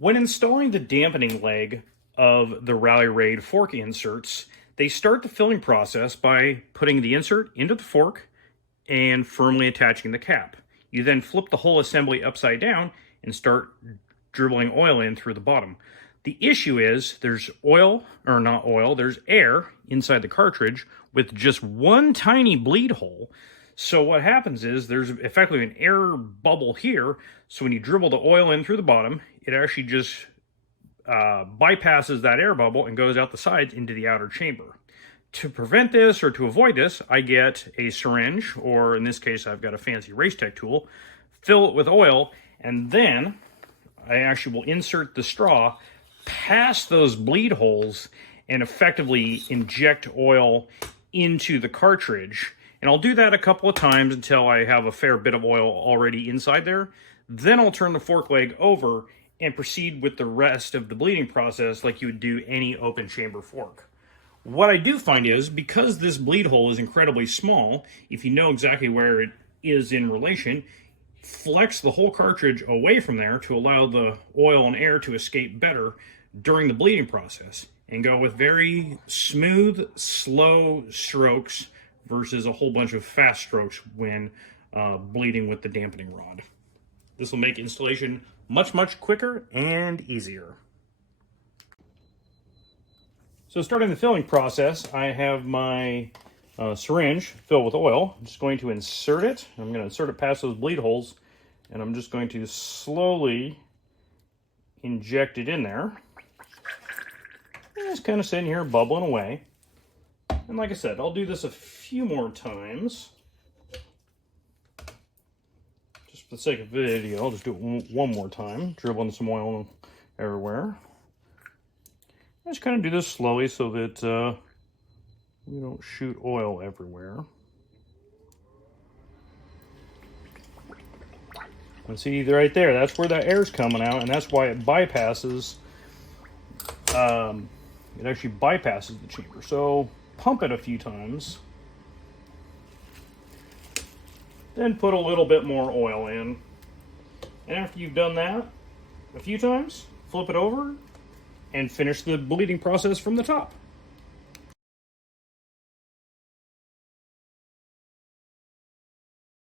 When installing the dampening leg of the RallyRaid fork inserts, they start the filling process by putting the insert into the fork and firmly attaching the cap. You then flip the whole assembly upside down and start dribbling oil in through the bottom. The issue is there's there's air inside the cartridge with just one tiny bleed hole. So what happens is there's effectively an air bubble here. So when you dribble the oil in through the bottom, it actually just bypasses that air bubble and goes out the sides into the outer chamber. To prevent this or to avoid this, I get a syringe, or in this case, I've got a fancy race tech tool, fill it with oil, and then I actually will insert the straw past those bleed holes and effectively inject oil into the cartridge. And I'll do that a couple of times until I have a fair bit of oil already inside there. Then I'll turn the fork leg over and proceed with the rest of the bleeding process like you would do any open chamber fork. What I do find is, because this bleed hole is incredibly small, if you know exactly where it is in relation, flex the whole cartridge away from there to allow the oil and air to escape better during the bleeding process, and go with very smooth, slow strokes versus a whole bunch of fast strokes when bleeding with the dampening rod. This will make installation much quicker and easier. So starting the filling process, I have my syringe filled with oil. I'm just going to insert it. I'm going to insert it past those bleed holes, and I'm just going to slowly inject it in there. And it's kind of sitting here bubbling away. And like I said, I'll do this a few more times. Just for the sake of video, I'll just do it one more time, dribbling some oil everywhere. I just kind of do this slowly so that we don't shoot oil everywhere. And see right there, that's where that air's coming out, and that's why it bypasses. It actually bypasses the chamber. So pump it a few times, then put a little bit more oil in, and after you've done that a few times, flip it over and finish the bleeding process from the top.